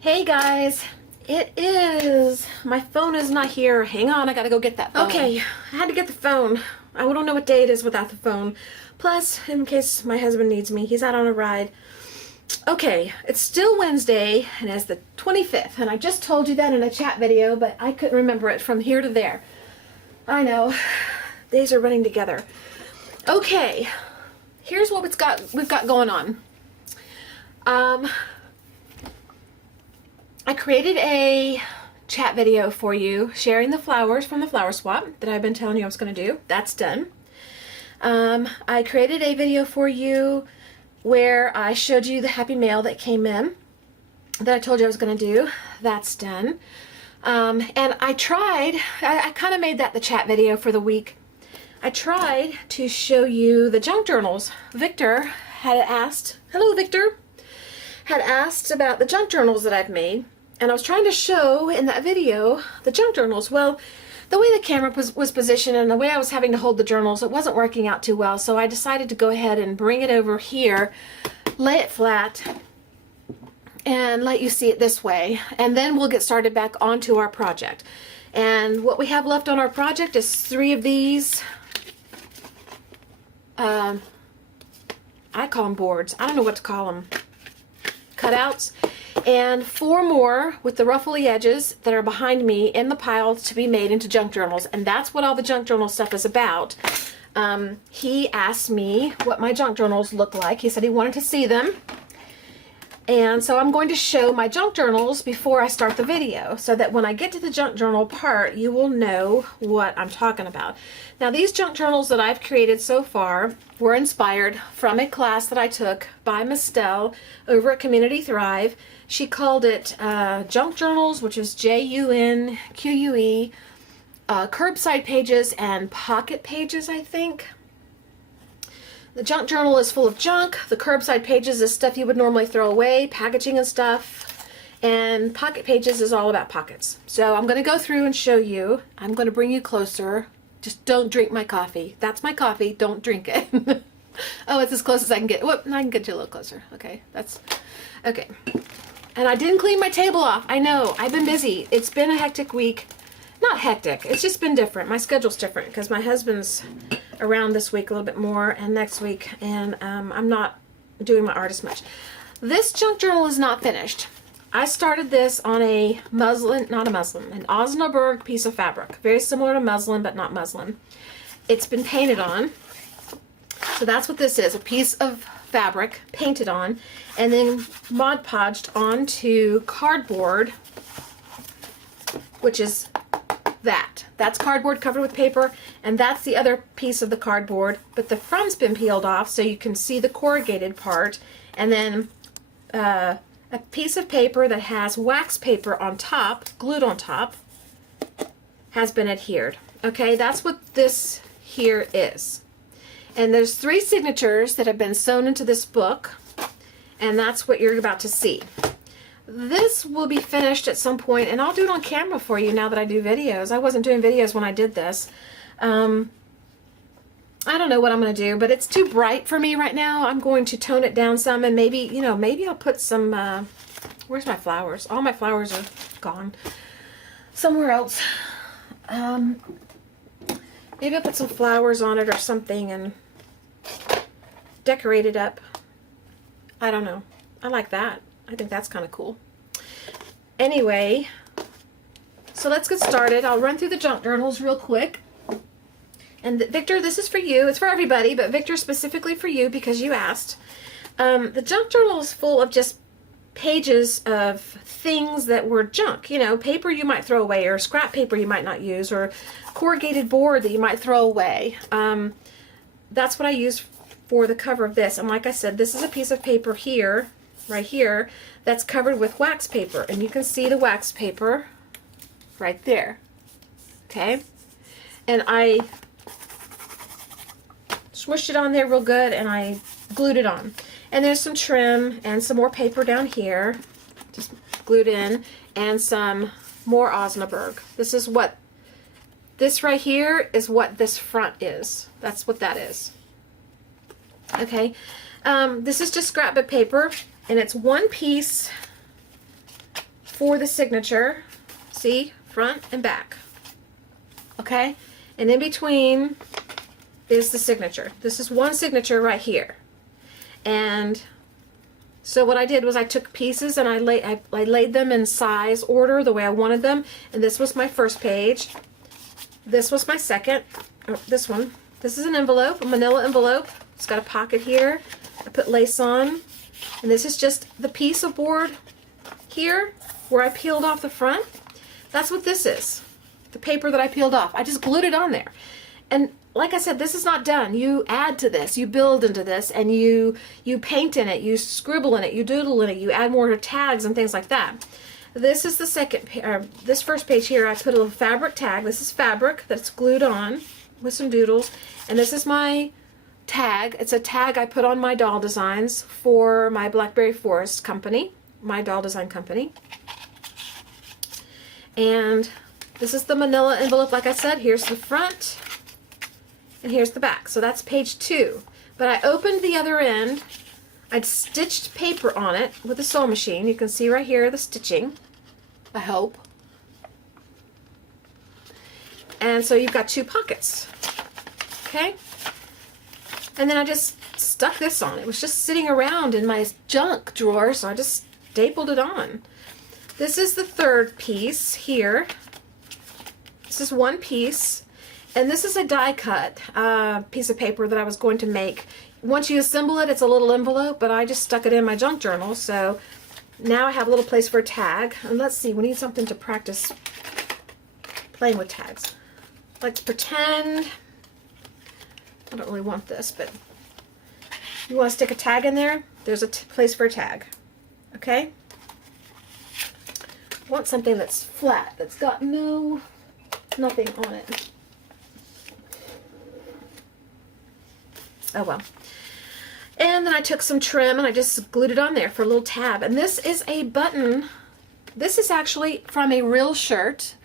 Hey guys, it is. My phone is not here. Hang on, I gotta go get that phone. Okay, I had to get the phone. I don't know what day it is without the phone. Plus, in case my husband needs me, he's out on a ride. Okay, it's still Wednesday, and it's the 25th, and I just told you that in a chat video, but I couldn't remember it from here to there. I know, days are running together. Okay, here's what we've got going on. I created a chat video for you sharing the flowers from the flower swap that I've been telling you I was going to do. That's done. I created a video for you where I showed you the happy mail that came in that I told you I was going to do. That's done. And I kind of made that the chat video for the week. I tried to show you the junk journals. Victor had asked, hello Victor, had asked about the junk journals that I've made. And I was trying to show in that video the junk journals. Well, the way the camera was positioned and the way I was having to hold the journals, it wasn't working out too well. So I decided to go ahead and bring it over here, lay it flat, and let you see it this way. And then we'll get started back onto our project. And what we have left on our project is 3 of these. I call them boards. I don't know what to call them. Cutouts. And 4 more with the ruffly edges that are behind me in the pile to be made into junk journals. And that's what all the junk journal stuff is about. He asked me what my junk journals look like. He said he wanted to see them. And so I'm going to show my junk journals before I start the video so that when I get to the junk journal part, you will know what I'm talking about. Now, these junk journals that I've created so far were inspired from a class that I took by Miss Stell over at Community Thrive. She called it Junk Journals, which is Junque, Curbside Pages and Pocket Pages, I think. The junk journal is full of junk. The curbside pages is stuff you would normally throw away, packaging and stuff. And pocket pages is all about pockets. So I'm going to go through and show you. I'm going to bring you closer. Just don't drink my coffee. That's my coffee. Don't drink it. Oh, it's as close as I can get. Whoop, I can get you a little closer. Okay, that's okay. And I didn't clean my table off. I know. I've been busy. It's been a hectic week. Not hectic. It's just been different. My schedule's different because my husband's around this week a little bit more and next week, and I'm not doing my art as much. This junk journal is not finished. I started this on a muslin, not a muslin, an Osnaburg piece of fabric. Very similar to muslin, but not muslin. It's been painted on. So that's what this is, a piece of fabric painted on and then Mod Podged onto cardboard, which is that. That's cardboard covered with paper, and that's the other piece of the cardboard, but the front's been peeled off so you can see the corrugated part, and then a piece of paper that has wax paper on top, glued on top, has been adhered. Okay, that's what this here is. And there's 3 signatures that have been sewn into this book, and that's what you're about to see. This will be finished at some point, and I'll do it on camera for you now that I do videos. I wasn't doing videos when I did this. I don't know what I'm going to do, but it's too bright for me right now. I'm going to tone it down some, and maybe, you know, maybe I'll put some, where's my flowers? All my flowers are gone. Somewhere else. Maybe I'll put some flowers on it or something and decorate it up. I don't know. I like that. I think that's kind of cool. Anyway, so let's get started. I'll run through the junk journals real quick. And Victor, this is for you. It's for everybody, but Victor, specifically for you because you asked. The junk journal is full of just pages of things that were junk. You know, paper you might throw away, or scrap paper you might not use, or corrugated board that you might throw away. That's what I use for the cover of this. And like I said, this is a piece of paper here, right here, that's covered with wax paper, and you can see the wax paper right there. Okay, and I smushed it on there real good, and I glued it on. And there's some trim and some more paper down here, just glued in, and some more Osnaburg. This is what this right here is. What this front is. That's what that is. Okay, this is just scrapbook paper, and it's one piece for the signature. See, front and back. Okay, and in between is the signature. This is one signature right here. And so what I did was I took pieces and I laid them in size order the way I wanted them. And this was my first page. This was my second. This one. This is an envelope, a manila envelope. It's got a pocket here. I put lace on. And this is just the piece of board here where I peeled off the front. That's what this is. The paper that I peeled off. I just glued it on there. And like I said, this is not done. You add to this, you build into this, and you paint in it, you scribble in it, you doodle in it, you add more tags and things like that. This is the this first page here. I put a little fabric tag. This is fabric that's glued on with some doodles. And this is my tag. It's a tag I put on my doll designs for my Blackberry Forest company, my doll design company. And this is the manila envelope, like I said. Here's the front. And here's the back. So that's page 2. But I opened the other end. I'd stitched paper on it with a sewing machine. You can see right here the stitching, I hope. And so you've got 2 pockets. Okay? And then I just stuck this on. It was just sitting around in my junk drawer, so I just stapled it on. This is the third piece here. This is one piece. And this is a die cut piece of paper that I was going to make. Once you assemble it, it's a little envelope, but I just stuck it in my junk journal. So now I have a little place for a tag. And let's see, we need something to practice playing with tags. Let's pretend, I don't really want this, but you want to stick a tag in there? There's a place for a tag. Okay? I want something that's flat, that's got nothing on it. Oh well. And then I took some trim and I just glued it on there for a little tab. And this is a button. This is actually from a real shirt.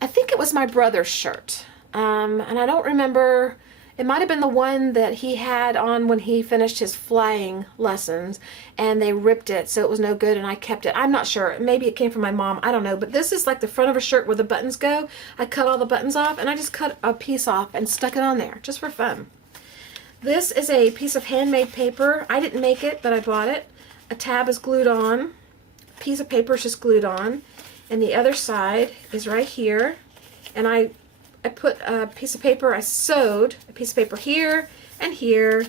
I think it was my brother's shirt. And I don't remember, it might have been the one that he had on when he finished his flying lessons and they ripped it so it was no good and I kept it. I'm not sure. Maybe it came from my mom. I don't know. But this is like the front of a shirt where the buttons go. I cut all the buttons off and I just cut a piece off and stuck it on there just for fun. This is a piece of handmade paper. I didn't make it, but I bought it. A tab is glued on. A piece of paper is just glued on. And the other side is right here. And I put a piece of paper, I sewed a piece of paper here and here.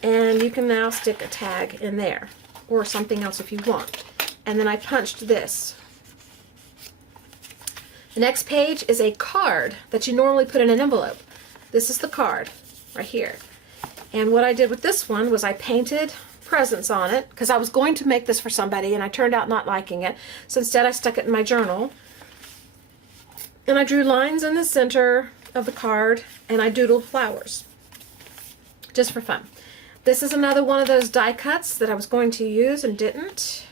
And you can now stick a tag in there. Or something else if you want. And then I punched this. The next page is a card that you normally put in an envelope. This is the card right here. And what I did with this one was I painted presents on it because I was going to make this for somebody and I turned out not liking it. So instead I stuck it in my journal. And I drew lines in the center of the card and I doodled flowers just for fun. This is another one of those die cuts that I was going to use and didn't.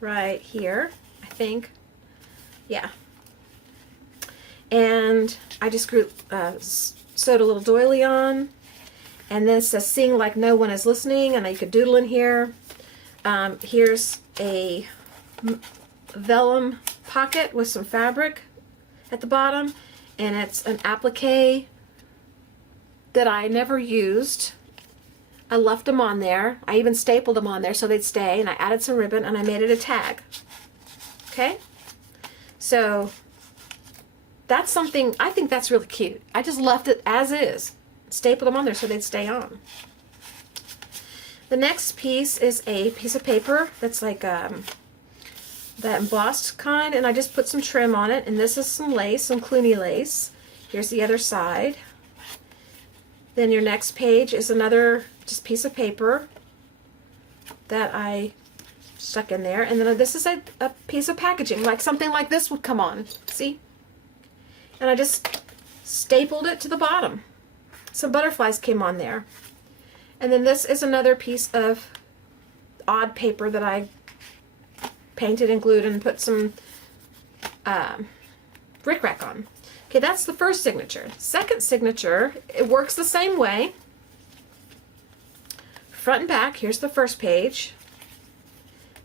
Right here, I think. Yeah. And I just sewed a little doily on, and then it says "Sing like no one is listening," and you could doodle in here. Here's a vellum pocket with some fabric at the bottom, and it's an applique that I never used. I left them on there. I even stapled them on there so they'd stay, and I added some ribbon and I made it a tag. Okay, so that's something, I think that's really cute. I just left it as is. Stapled them on there so they'd stay on. The next piece is a piece of paper that's like that embossed kind, and I just put some trim on it, and this is some lace, some Clooney lace. Here's the other side. Then your next page is another just piece of paper that I stuck in there, and then this is a piece of packaging, like something like this would come on. See? And I just stapled it to the bottom. Some butterflies came on there. And then this is another piece of odd paper that I painted and glued and put some rickrack on. Okay, that's the first signature. Second signature, it works the same way. Front and back, here's the first page.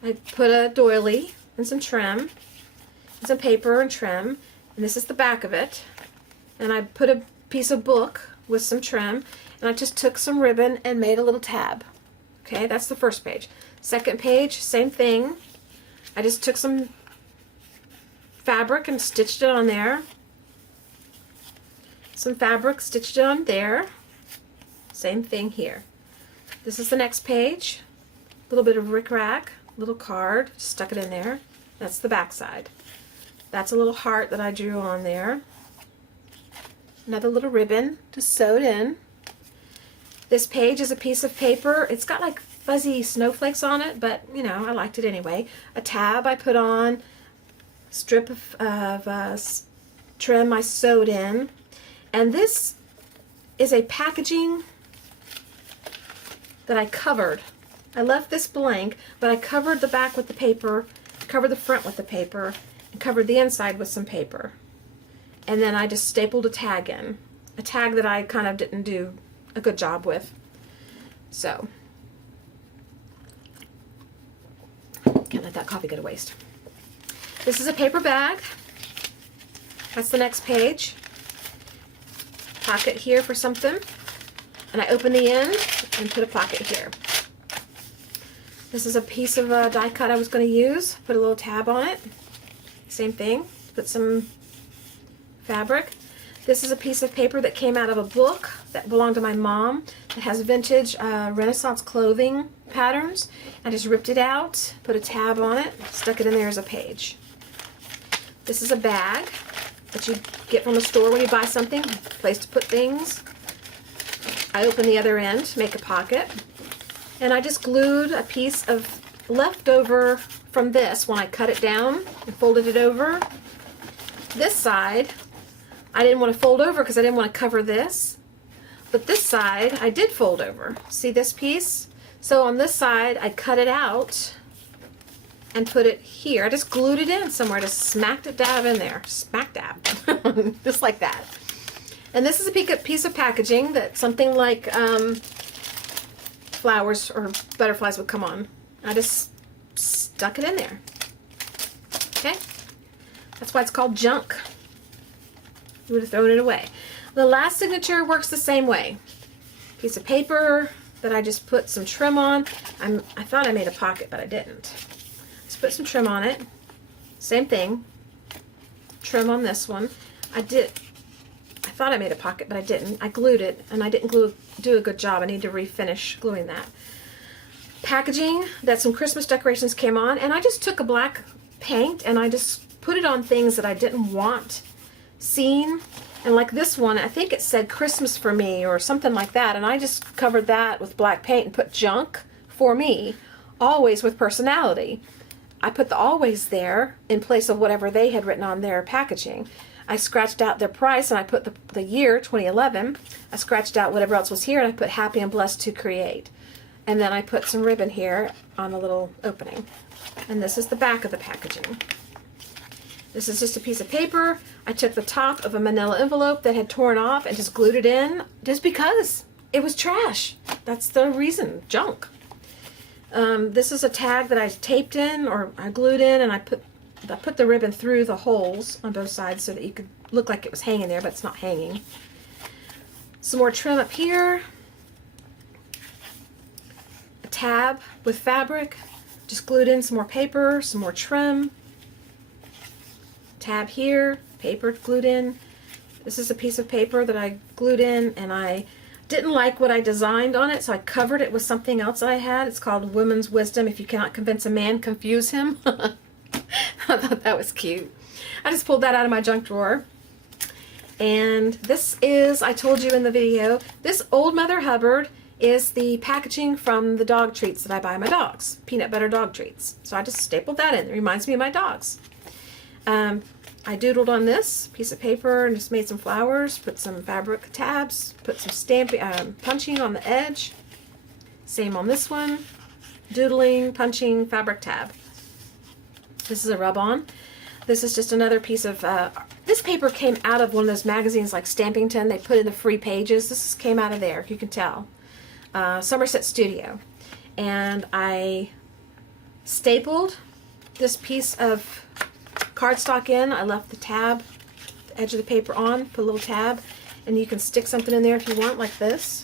I put a doily and some trim, and some paper and trim, and this is the back of it. And I put a piece of book with some trim, and I just took some ribbon and made a little tab. Okay, that's the first page. Second page, same thing. I just took some fabric and stitched it on there. Some fabric, stitched it on there. Same thing here. This is the next page. A little bit of rickrack, little card, stuck it in there. That's the back side. That's a little heart that I drew on there. Another little ribbon to sew it in. This page is a piece of paper. It's got like fuzzy snowflakes on it, but you know, I liked it anyway. A tab I put on, strip of trim I sewed in. And this is a packaging that I covered. I left this blank, but I covered the back with the paper, covered the front with the paper, and covered the inside with some paper. And then I just stapled a tag in. A tag that I kind of didn't do a good job with. So, can't let that coffee go to waste. This is a paper bag. That's the next page. Pocket here for something. And I open the end and put a pocket here. This is a piece of die cut I was going to use. Put a little tab on it. Same thing. Put some fabric. This is a piece of paper that came out of a book that belonged to my mom. It has vintage Renaissance clothing patterns. I just ripped it out, put a tab on it, stuck it in there as a page. This is a bag that you get from the store when you buy something, a place to put things. I open the other end, make a pocket, and I just glued a piece of leftover from this when I cut it down and folded it over. This side, I didn't want to fold over because I didn't want to cover this, but this side I did fold over. See this piece? So on this side, I cut it out and put it here. I just glued it in somewhere, just smacked it dab in there. Smack dab. Just like that. And this is a piece of packaging that something like flowers or butterflies would come on. I just stuck it in there. Okay? That's why it's called junk. You would have thrown it away. The last signature works the same way. Piece of paper that I just put some trim on. I thought I made a pocket, but I didn't. Just put some trim on it. Same thing. Trim on this one. I thought I made a pocket, but I didn't. I glued it, and I didn't do a good job. I need to refinish gluing that. Packaging that some Christmas decorations came on, and I just took a black paint and I just put it on things that I didn't want seen. And like this one, I think it said Christmas for me or something like that, and I just covered that with black paint and put junk for me, always with personality. I put the always there in place of whatever they had written on their packaging. I scratched out their price and I put the year 2011. I scratched out whatever else was here and I put happy and blessed to create. And then I put some ribbon here on the little opening. And this is the back of the packaging. This is just a piece of paper. I took the top of a manila envelope that had torn off and just glued it in just because it was trash. That's the reason, junk. This is a tag that I taped in or I glued in, and I put the ribbon through the holes on both sides so that you could look like it was hanging there, but it's not hanging. Some more trim up here. A tab with fabric. Just glued in some more paper, some more trim. Tab here, paper glued in. This is a piece of paper that I glued in, and I didn't like what I designed on it, so I covered it with something else that I had. It's called Women's Wisdom. If you cannot convince a man, confuse him. I thought that was cute. I just pulled that out of my junk drawer. And this is, I told you in the video, this Old Mother Hubbard is the packaging from the dog treats that I buy my dogs. Peanut butter dog treats. So I just stapled that in. It reminds me of my dogs. I doodled on this piece of paper and just made some flowers, put some fabric tabs, put some punching on the edge. Same on this one. Doodling, punching, fabric tab. This is a rub-on. This is just another piece of, this paper came out of one of those magazines like Stampington. They put in the free pages. This came out of there, you can tell. Somerset Studio. And I stapled this piece of cardstock in. I left the tab, the edge of the paper on, put a little tab, and you can stick something in there if you want, like this.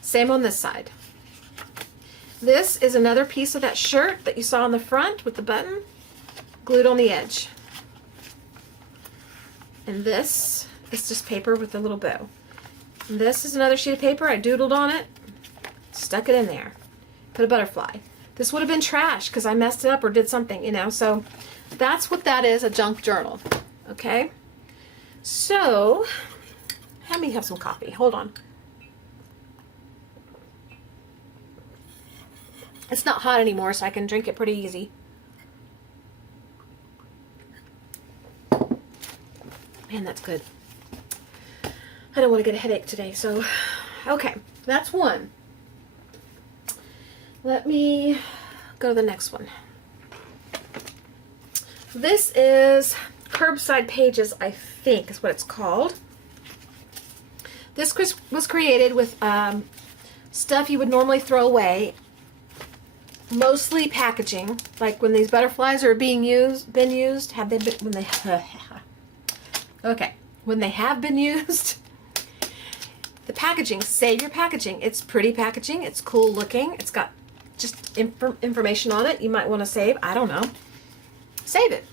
Same on this side. This is another piece of that shirt that you saw on the front with the button, glued on the edge. And this is just paper with a little bow. And this is another sheet of paper. I doodled on it, stuck it in there, put a butterfly. This would have been trash because I messed it up or did something, you know. So that's what that is, a junk journal. Okay? So, let me have some coffee. Hold on. It's not hot anymore, so I can drink it pretty easy. Man, that's good. I don't want to get a headache today, so okay, that's one. Let me go to the next one. This is Curbside Pages, I think is what it's called. This was created with stuff you would normally throw away, mostly packaging. Like when these butterflies are been used, have they been, when they okay, when they have been used. The packaging, save your packaging. It's pretty packaging. It's cool looking. It's got just information on it you might want to save. I don't know. Save it.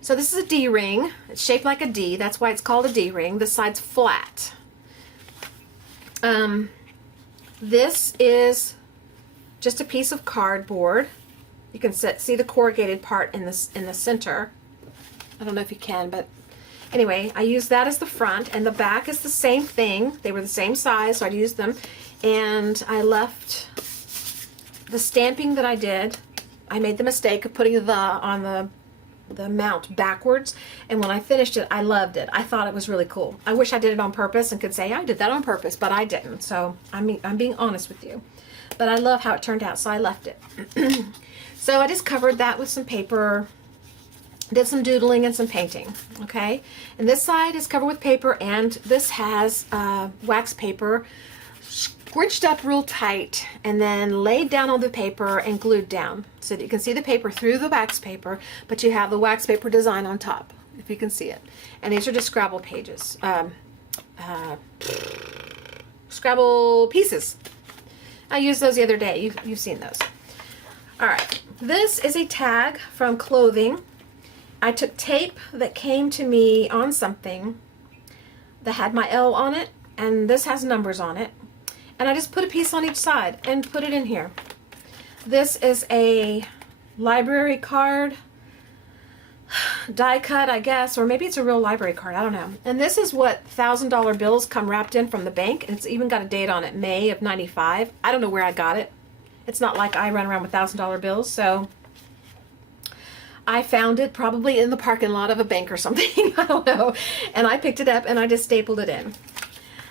So this is a D ring. It's shaped like a D. That's why it's called a D ring. This side's flat. This is just a piece of cardboard. You can see the corrugated part in the center. I don't know if you can, but anyway, I used that as the front, and the back is the same thing. They were the same size, so I used them. And I left the stamping that I did. I made the mistake of putting the on the mount backwards, and when I finished it, I loved it. I thought it was really cool. I wish I did it on purpose and could say I did that on purpose, but I didn't. So I'm being honest with you. But I love how it turned out, so I left it. So I just covered that with some paper. Did some doodling and some painting, okay? And this side is covered with paper, and this has wax paper squished up real tight and then laid down on the paper and glued down so that you can see the paper through the wax paper, but you have the wax paper design on top, if you can see it. And these are just Scrabble pages, Scrabble pieces. I used those the other day. You've seen those. All right, this is a tag from clothing. I took tape that came to me on something that had my L on it, and this has numbers on it. And I just put a piece on each side and put it in here. This is a library card, die cut, I guess, or maybe it's a real library card, I don't know. And this is what $1,000 bills come wrapped in from the bank, and it's even got a date on it, May of '95. I don't know where I got it. It's not like I run around with $1,000 bills, so I found it probably in the parking lot of a bank or something. I don't know. And I picked it up and I just stapled it in.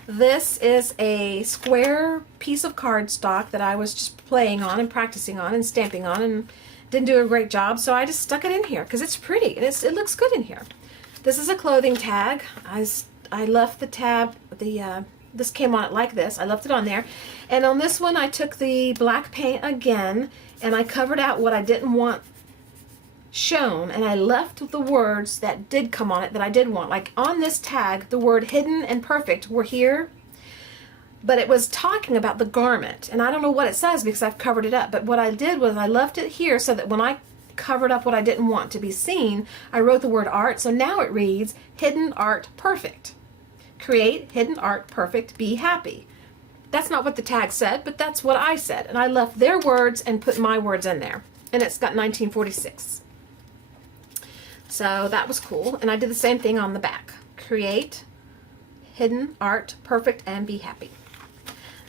This is a square piece of cardstock that I was just playing on and practicing on and stamping on, and didn't do a great job, so I just stuck it in here because it's pretty and it looks good in here. This is a clothing tag. I left the tab, this came on it like this. I left it on there. And on this one I took the black paint again and I covered out what I didn't want shown, and I left the words that did come on it that I did want. Like on this tag, the word hidden and perfect were here, but it was talking about the garment, and I don't know what it says because I've covered it up. But what I did was I left it here so that when I covered up what I didn't want to be seen, I wrote the word art. So now it reads hidden art perfect. Create hidden art perfect, be happy. That's not what the tag said, but that's what I said, and I left their words and put my words in there, and it's got 1946. So that was cool. And I did the same thing on the back. Create hidden art perfect and be happy.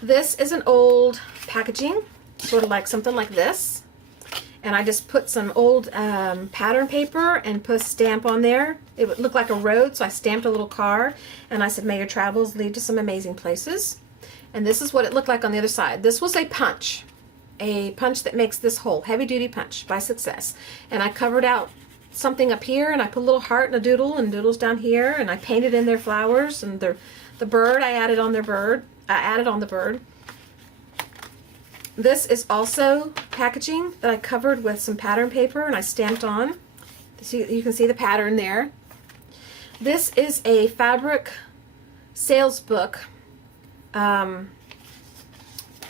This is an old packaging, sort of like something like this. And I just put some old pattern paper and put a stamp on there. It would look like a road, so I stamped a little car. And I said, may your travels lead to some amazing places. And this is what it looked like on the other side. This was a punch that makes this hole, heavy duty punch by Success. And I covered out something up here, and I put a little heart and a doodle and doodles down here, and I painted in their flowers, and the bird I added on the bird. This is also packaging that I covered with some pattern paper and I stamped on. So you can see the pattern there. This is a fabric sales book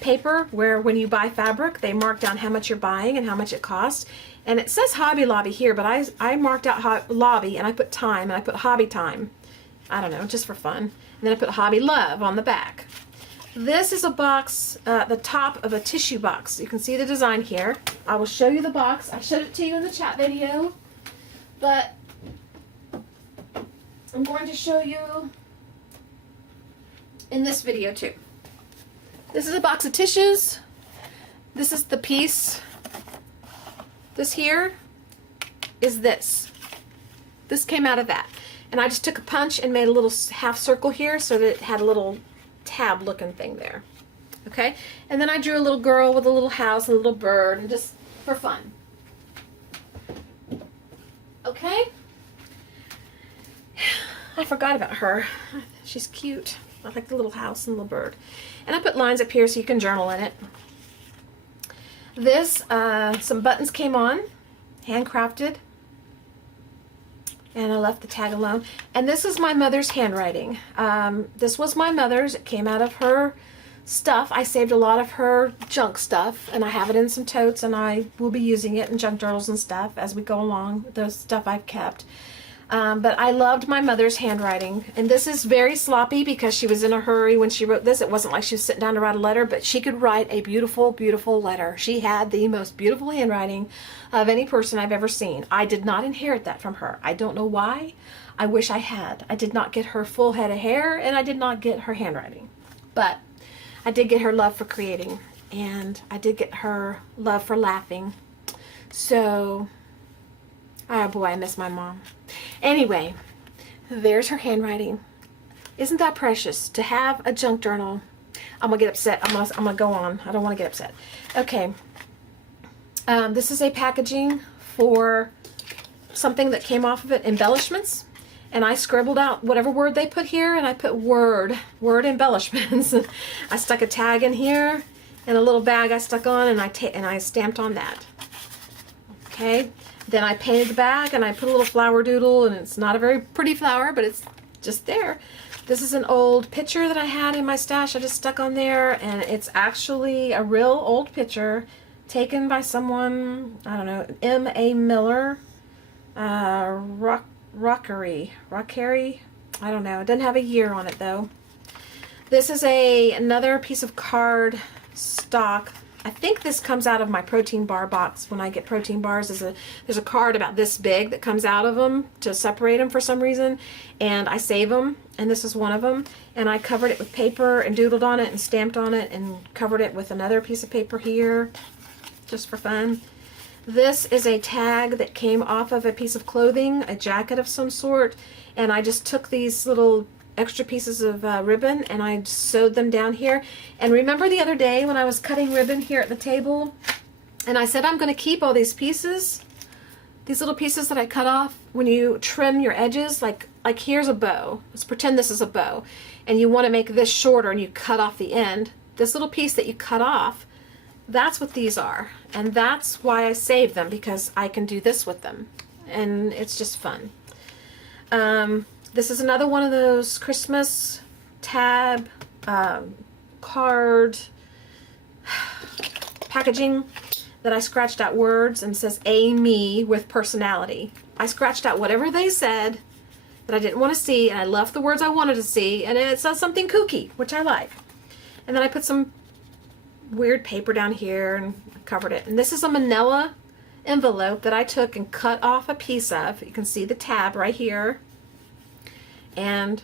paper where when you buy fabric, they mark down how much you're buying and how much it costs. And it says Hobby Lobby here, but I marked out Lobby and I put time and I put Hobby Time. I don't know, just for fun. And then I put Hobby Love on the back. This is a box, the top of a tissue box. You can see the design here. I will show you the box. I showed it to you in the chat video, but I'm going to show you in this video too. This is a box of tissues. This is the piece. This here is this. This came out of that. And I just took a punch and made a little half circle here so that it had a little tab looking thing there. Okay? And then I drew a little girl with a little house and a little bird, and just for fun. Okay? I forgot about her. She's cute. I like the little house and little bird. And I put lines up here so you can journal in it. This, some buttons came on, handcrafted. And I left the tag alone. And this is my mother's handwriting. This was my mother's. It came out of her stuff. I saved a lot of her junk stuff, and I have it in some totes, and I will be using it in junk journals and stuff as we go along, the stuff I've kept. But I loved my mother's handwriting. And this is very sloppy because she was in a hurry when she wrote this. It wasn't like she was sitting down to write a letter, but she could write a beautiful, beautiful letter. She had the most beautiful handwriting of any person I've ever seen. I did not inherit that from her. I don't know why. I wish I had. I did not get her full head of hair, and I did not get her handwriting. But I did get her love for creating, and I did get her love for laughing. So, oh boy, I miss my mom. Anyway, there's her handwriting. Isn't that precious to have a junk journal? I'm gonna get upset. I'm gonna go on. I don't want to get upset. Okay. This is a packaging for something that came off of it, embellishments. And I scribbled out whatever word they put here, and I put word embellishments. I stuck a tag in here, and a little bag I stuck on, and I stamped on that. Okay. Then I painted the bag, and I put a little flower doodle, and it's not a very pretty flower, but it's just there. This is an old picture that I had in my stash. I just stuck on there, and it's actually a real old picture taken by someone, I don't know, M.A. Miller, Rockery, I don't know. It doesn't have a year on it, though. This is another piece of card stock. I think this comes out of my protein bar box. When I get protein bars, there's a card about this big that comes out of them to separate them for some reason, and I save them, and this is one of them. And I covered it with paper and doodled on it and stamped on it and covered it with another piece of paper here, just for fun. This is a tag that came off of a piece of clothing, a jacket of some sort, and I just took these little extra pieces of ribbon and I sewed them down here. And remember the other day when I was cutting ribbon here at the table, and I said I'm going to keep all these pieces, these little pieces that I cut off. When you trim your edges, like here's a bow. Let's pretend this is a bow, and you want to make this shorter, and you cut off the end. This little piece that you cut off, that's what these are, and that's why I saved them, because I can do this with them, and it's just fun. This is another one of those Christmas tab card packaging that I scratched out words, and says A me with personality. I scratched out whatever they said that I didn't want to see, and I left the words I wanted to see, and it says something kooky, which I like. And then I put some weird paper down here and covered it. And this is a manila envelope that I took and cut off a piece of. You can see the tab right here. And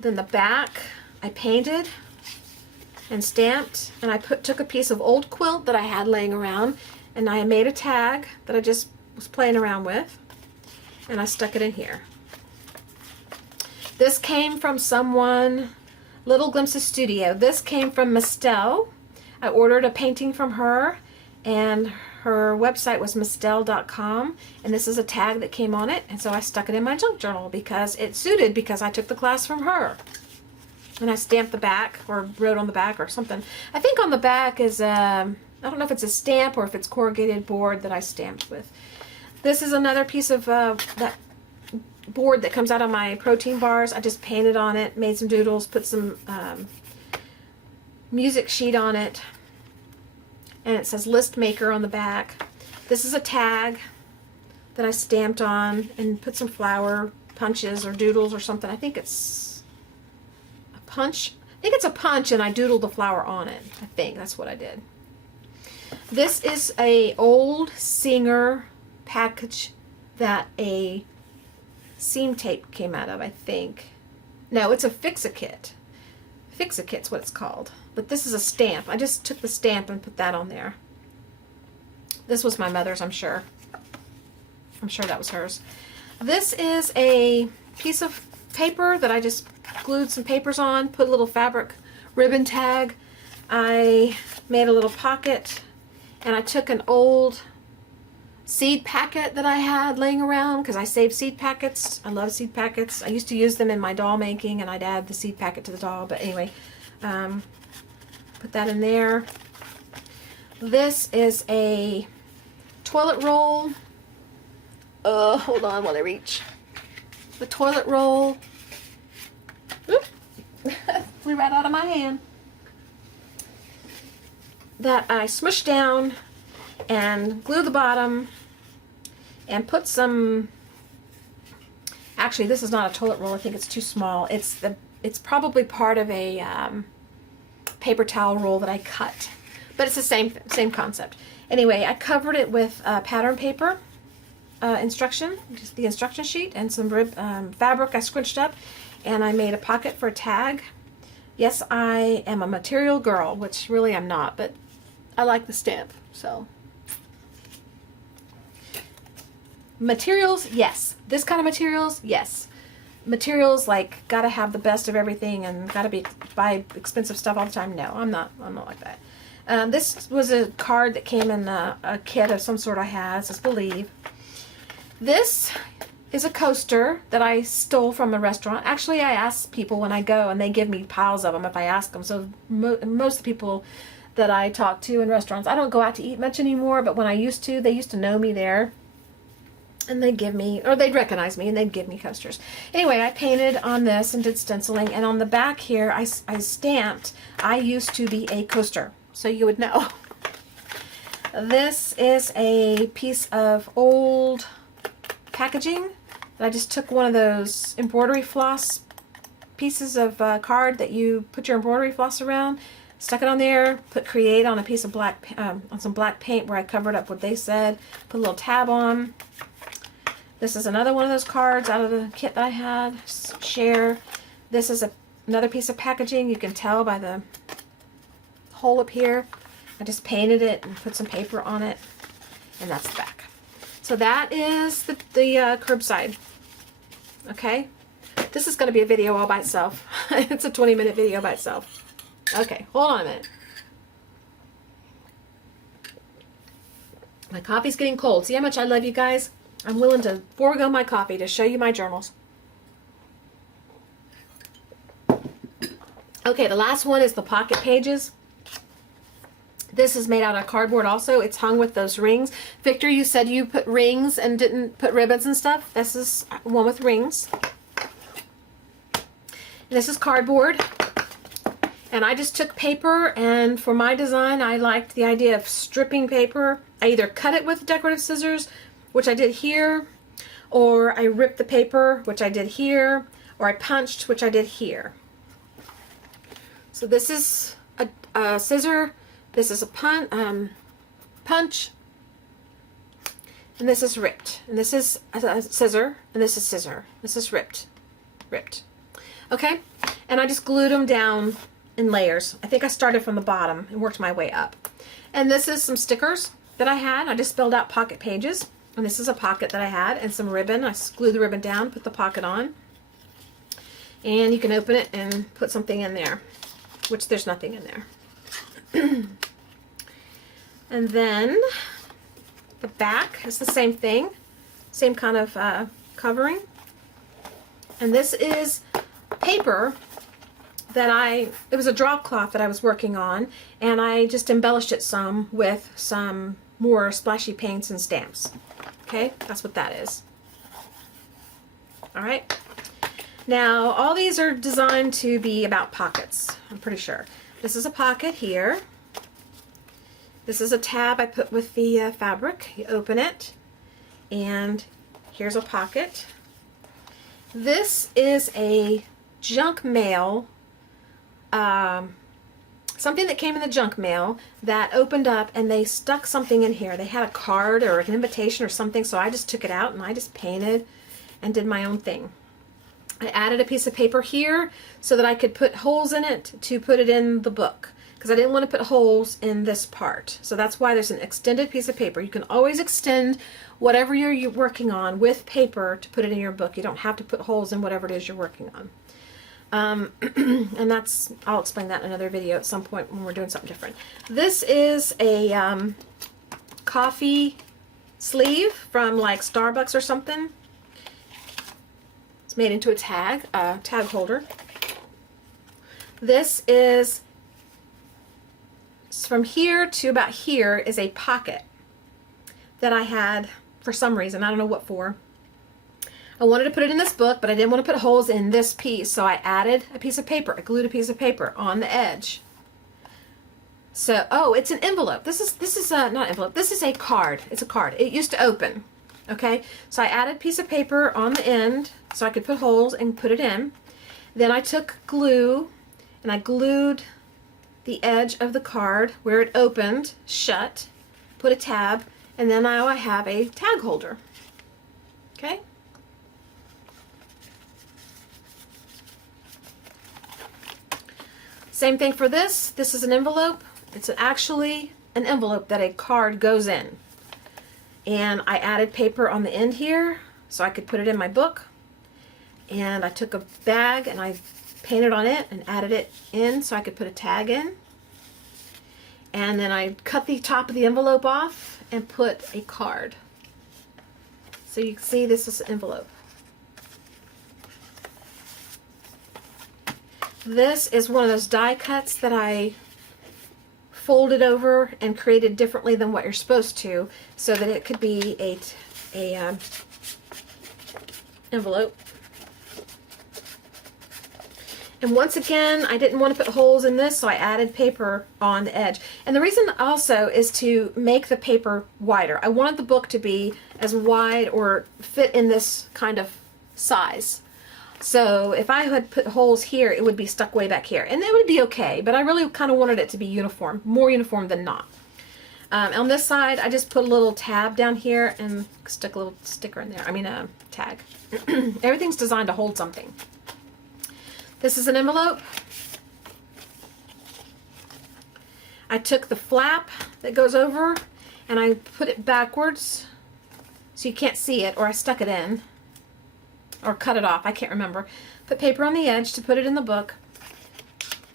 then the back I painted and stamped, and I took a piece of old quilt that I had laying around, and I made a tag that I just was playing around with, and I stuck it in here. This came from someone, Little Glimpses Studio. This came from Mistel. I ordered a painting from her, and her website was mistel.com, and this is a tag that came on it, and so I stuck it in my junk journal because it suited, because I took the class from her. And I stamped the back, or wrote on the back or something. I think on the back is, I don't know if it's a stamp or if it's corrugated board that I stamped with. This is another piece of that board that comes out of my protein bars. I just painted on it, made some doodles, put some music sheet on it. And it says list maker on the back. This is a tag that I stamped on and put some flower punches or doodles or something. I think it's a punch. I think it's a punch, and I doodled the flower on it. I think that's what I did. This is a old Singer package that a seam tape came out of, I think. No, it's a Fix-A-Kit. Fix-A-Kit's what it's called. But this is a stamp. I just took the stamp and put that on there. This was my mother's, I'm sure. I'm sure that was hers. This is a piece of paper that I just glued some papers on, put a little fabric ribbon tag. I made a little pocket, and I took an old seed packet that I had laying around, because I saved seed packets. I love seed packets. I used to use them in my doll making, and I'd add the seed packet to the doll. But anyway, put that in there. This is a toilet roll. Hold on while I reach. The toilet roll. Oop. Flew right out of my hand. That I smushed down and glued the bottom and put some, actually this is not a toilet roll, I think it's too small. It's probably part of a paper towel roll that I cut, but it's the same concept. Anyway, I covered it with pattern paper instruction, just the instruction sheet, and some fabric I scrunched up, and I made a pocket for a tag. Yes, I am a material girl, which really I'm not, but I like the stamp. So materials, yes. This kind of materials, yes. Materials like gotta have the best of everything and gotta buy expensive stuff all the time. No, I'm not like that. This was a card that came in a kit of some sort I had. It says believe. This is a coaster that I stole from a restaurant. Actually, I ask people when I go, and they give me piles of them if I ask them. So most of the people that I talk to in restaurants, I don't go out to eat much anymore, but when I used to, they used to know me there. And they'd give me, or they'd recognize me, and they'd give me coasters. Anyway, I painted on this and did stenciling, and on the back here, I stamped, I used to be a coaster, so you would know. This is a piece of old packaging that I just took one of those embroidery floss pieces of card that you put your embroidery floss around, stuck it on there, put create on a piece of black, on some black paint where I covered up what they said, put a little tab on. This is another one of those cards out of the kit that I had. Share. This is another piece of packaging. You can tell by the hole up here. I just painted it and put some paper on it. And that's the back. So that is the curbside. Okay. This is going to be a video all by itself. It's a 20-minute video by itself. Okay. Hold on a minute. My coffee's getting cold. See how much I love you guys? I'm willing to forego my coffee to show you my journals. Okay, the last one is the pocket pages. This is made out of cardboard also. It's hung with those rings. Victor, you said you put rings and didn't put ribbons and stuff. This is one with rings. This is cardboard. And I just took paper, and for my design, I liked the idea of stripping paper. I either cut it with decorative scissors, which I did here, or I ripped the paper, which I did here, or I punched, which I did here. So this is a scissor, this is a punch, and this is ripped. And this is a scissor, and this is scissor. This is ripped. Okay? And I just glued them down in layers. I think I started from the bottom and worked my way up. And this is some stickers that I had. I just spelled out pocket pages. And this is a pocket that I had, and some ribbon. I glued the ribbon down, put the pocket on. And you can open it and put something in there, which there's nothing in there. And then the back is the same thing, same kind of covering. And this is paper that it was a drop cloth that I was working on, and I just embellished it some with some more splashy paints and stamps. Okay, that's what that is. All right. Now, all these are designed to be about pockets, I'm pretty sure. This is a pocket here. This is a tab I put with the fabric. You open it, and here's a pocket. This is a junk mail, something that came in the junk mail that opened up and they stuck something in here. They had a card or an invitation or something, so I just took it out and I just painted and did my own thing. I added a piece of paper here so that I could put holes in it to put it in the book, because I didn't want to put holes in this part. So that's why there's an extended piece of paper. You can always extend whatever you're working on with paper to put it in your book. You don't have to put holes in whatever it is you're working on. And I'll explain that in another video at some point when we're doing something different. This is a coffee sleeve from like Starbucks or something. It's made into a tag holder. This is, from here to about here is a pocket that I had for some reason. I don't know what for. I wanted to put it in this book, but I didn't want to put holes in this piece, so I added a piece of paper. I glued a piece of paper on the edge. So, oh, it's an envelope. This is not envelope. This is a card. It's a card. It used to open. Okay, so I added a piece of paper on the end so I could put holes and put it in. Then I took glue and I glued the edge of the card where it opened shut, put a tab, and then now I have a tag holder. Okay. Same thing for this. This is an envelope. It's actually an envelope that a card goes in. And I added paper on the end here so I could put it in my book. And I took a bag and I painted on it and added it in so I could put a tag in. And then I cut the top of the envelope off and put a card. So you can see this is an envelope. This is one of those die cuts that I folded over and created differently than what you're supposed to, so that it could be a envelope. And once again, I didn't want to put holes in this, so I added paper on the edge. And the reason also is to make the paper wider. I wanted the book to be as wide or fit in this kind of size. So if I had put holes here, it would be stuck way back here. And it would be okay, but I really kind of wanted it to be uniform, more uniform than not. On this side, I just put a little tab down here and stick a little sticker in there. I mean a tag. Everything's designed to hold something. This is an envelope. I took the flap that goes over and I put it backwards so you can't see it, or I stuck it in. Or cut it off, I can't remember. Put paper on the edge to put it in the book.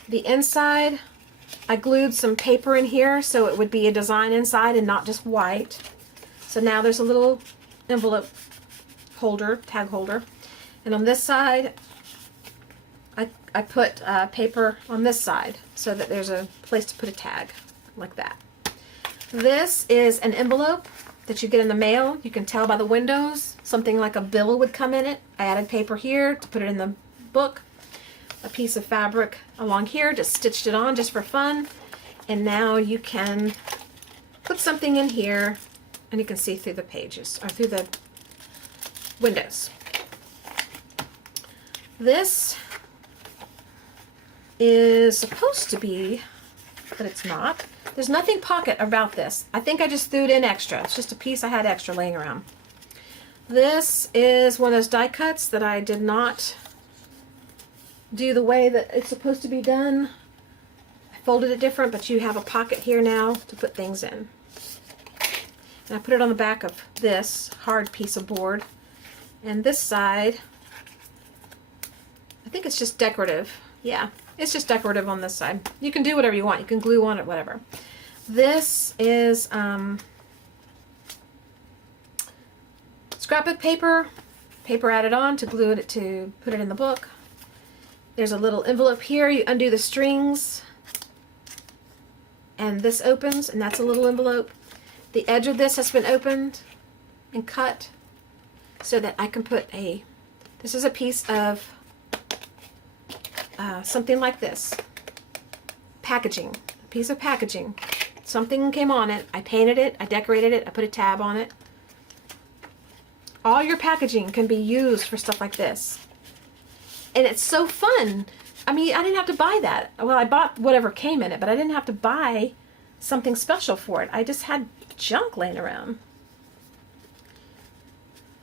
The inside, I glued some paper in here so it would be a design inside and not just white. So now there's a little envelope holder, tag holder. And on this side, I put paper on this side so that there's a place to put a tag, like that. This is an envelope that you get in the mail. You can tell by the windows, something like a bill would come in it. I added paper here to put it in the book. A piece of fabric along here, just stitched it on just for fun. And now you can put something in here and you can see through the pages, or through the windows. This is supposed to be, but it's not. There's nothing pocket about this. I think I just threw it in extra. It's just a piece I had extra laying around. This is one of those die cuts that I did not do the way that it's supposed to be done. I folded it different, but you have a pocket here now to put things in. And I put it on the back of this hard piece of board. And this side, I think it's just decorative. Yeah, it's just decorative on this side. You can do whatever you want. You can glue on it, whatever. This is scrapbook paper. Paper added on to glue it, to put it in the book. There's a little envelope here. You undo the strings, and this opens, and that's a little envelope. The edge of this has been opened and cut so that I can put this is a piece of something like this. Packaging. A piece of packaging. Something came on it. I painted it. I decorated it. I put a tab on it. All your packaging can be used for stuff like this. And it's so fun. I mean, I didn't have to buy that. Well, I bought whatever came in it, but I didn't have to buy something special for it. I just had junk laying around.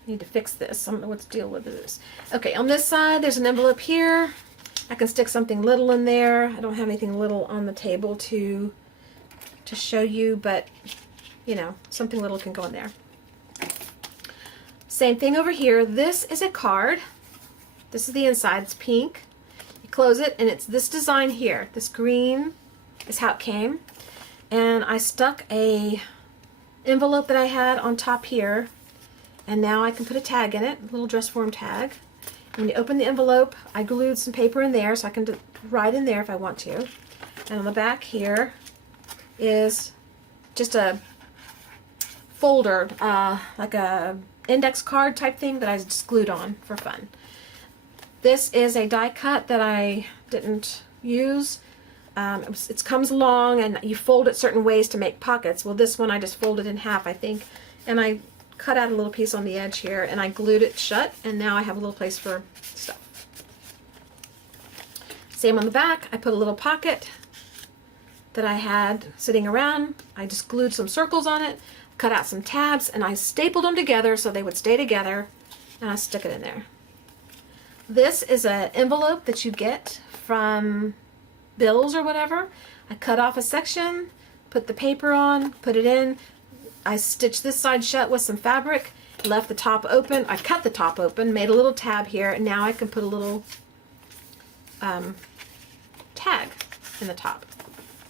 I need to fix this. I don't know what to deal with this. Okay, on this side, there's an envelope here. I can stick something little in there. I don't have anything little on the table to show you, but, you know, something little can go in there. Same thing over here. This is a card. This is the inside. It's pink. You close it, and it's this design here. This green is how it came. And I stuck a envelope that I had on top here, and now I can put a tag in it, a little dress form tag. When you open the envelope, I glued some paper in there so I can write in there if I want to. And on the back here is just a folder, like a index card type thing that I just glued on for fun. This is a die cut that I didn't use. It comes along and you fold it certain ways to make pockets. Well, this one I just folded in half, I think, and I cut out a little piece on the edge here and I glued it shut, and now I have a little place for stuff. Same on the back. I put a little pocket that I had sitting around. I just glued some circles on it, cut out some tabs, and I stapled them together so they would stay together, and I stuck it in there. This is an envelope that you get from bills or whatever. I cut off a section, put the paper on, put it in. I stitched this side shut with some fabric, left the top open. I cut the top open, made a little tab here, and now I can put a little tag in the top.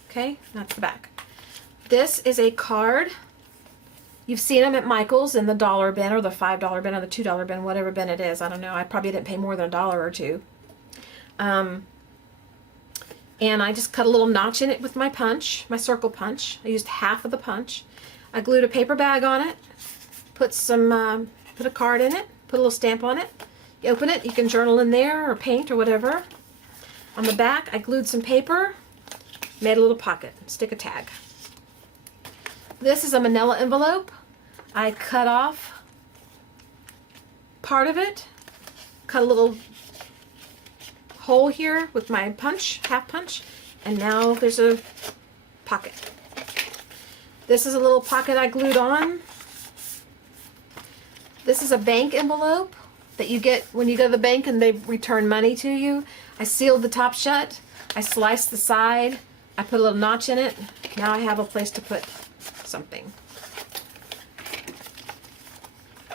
Okay, that's the back. This is a card. You've seen them at Michael's in the dollar bin or the $5 bin or the $2 bin, whatever bin it is. I don't know. I probably didn't pay more than $1 or $2. And I just cut a little notch in it with my punch, my circle punch. I used half of the punch. I glued a paper bag on it, put a card in it, put a little stamp on it. You open it, you can journal in there or paint or whatever. On the back, I glued some paper, made a little pocket, stick a tag. This is a manila envelope. I cut off part of it, cut a little hole here with my punch, half punch, and now there's a pocket. This is a little pocket I glued on. This is a bank envelope that you get when you go to the bank and they return money to you. I sealed the top shut. I sliced the side. I put a little notch in it. Now I have a place to put something.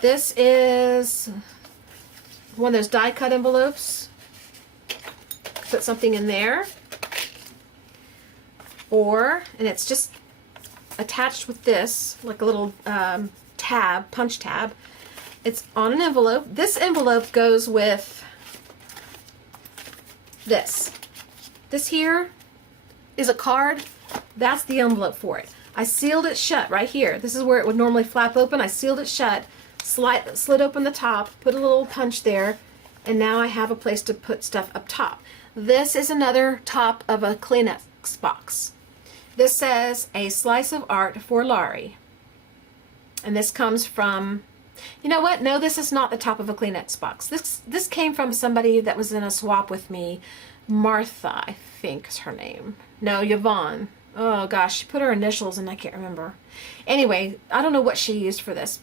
This is one of those die cut envelopes. Put something in there. And it's just attached with this, like a little tab, punch tab. It's on an envelope. This envelope goes with this. This here is a card. That's the envelope for it. I sealed it shut right here. This is where it would normally flap open. I sealed it shut, slid open the top, put a little punch there, and now I have a place to put stuff up top. This is another top of a Kleenex box. This says, "A slice of art for Laurie." And this comes from, you know what? No, this is not the top of a Kleenex box. This came from somebody that was in a swap with me. Martha, I think is her name. No, Yvonne. Oh gosh, she put her initials and I can't remember. Anyway, I don't know what she used for this.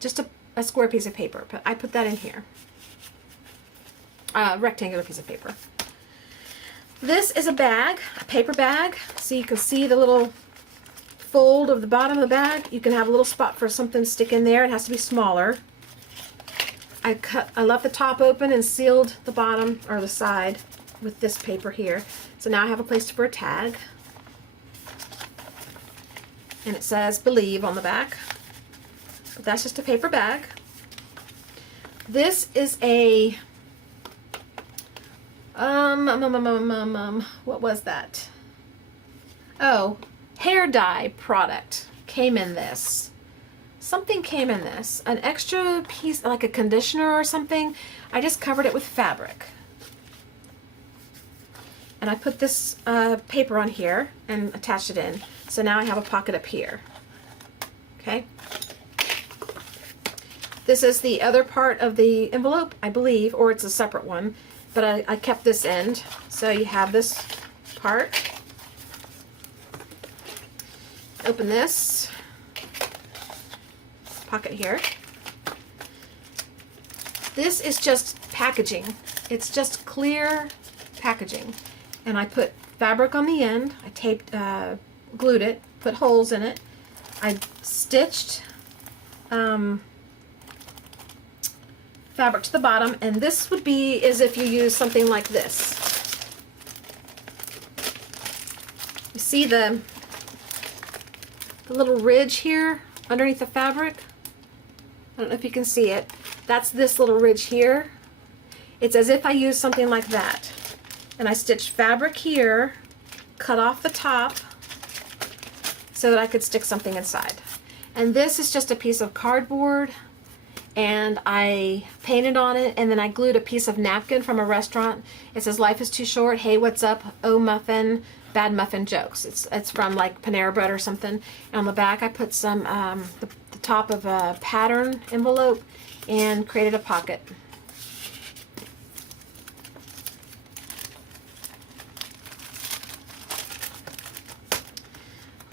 Just a square piece of paper, but I put that in here. Rectangular piece of paper. This is a bag, a paper bag. So you can see the little fold of the bottom of the bag. You can have a little spot for something to stick in there. It has to be smaller. I left the top open and sealed the bottom or the side with this paper here. So now I have a place for a tag. And it says "Believe" on the back. But that's just a paper bag. This is a What was that? Oh, hair dye product came in this. Something came in this. An extra piece, like a conditioner or something. I just covered it with fabric. And I put this paper on here and attached it in. So now I have a pocket up here. Okay. This is the other part of the envelope, I believe, or it's a separate one. But I kept this end. So you have this part. Open this pocket here. This is just packaging. It's just clear packaging. And I put fabric on the end. I taped, glued it, put holes in it. I stitched fabric to the bottom, and this would be as if you use something like this. You see the little ridge here underneath the fabric? I don't know if you can see it. That's this little ridge here. It's as if I used something like that. And I stitched fabric here, cut off the top so that I could stick something inside. And this is just a piece of cardboard, and I painted on it, and then I glued a piece of napkin from a restaurant. It says, "Life is too short. Hey, what's up? Oh, muffin. Bad muffin jokes." It's from like Panera Bread or something. And on the back I put some the top of a pattern envelope and created a pocket.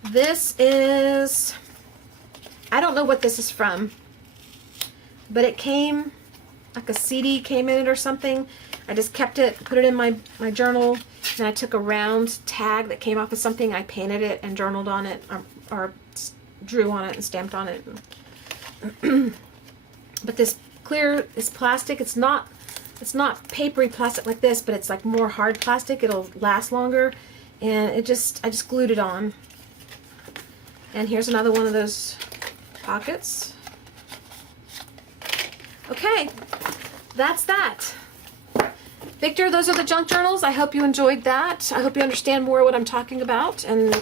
This is, I don't know what this is from, but it came, like a CD came in it or something. I just kept it, put it in my journal, and I took a round tag that came off of something. I painted it and journaled on it, or drew on it and stamped on it. But this clear, this plastic, it's not papery plastic like this, but it's like more hard plastic. It'll last longer, and I just glued it on. And here's another one of those pockets. Okay, that's that. Victor, those are the junk journals. I hope you enjoyed that. I hope you understand more what I'm talking about. And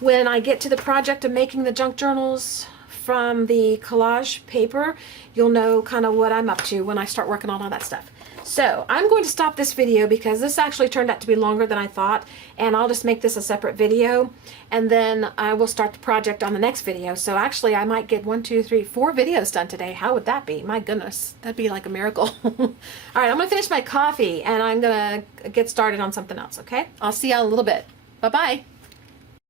when I get to the project of making the junk journals from the collage paper, you'll know kind of what I'm up to when I start working on all that stuff. So I'm going to stop this video because this actually turned out to be longer than I thought, and I'll just make this a separate video, and then I will start the project on the next video. So actually I might get 4 videos done today. How would that be? My goodness, that'd be like a miracle. All right, I'm gonna finish my coffee and I'm gonna get started on something else. Okay, I'll see y'all in a little bit. Bye bye.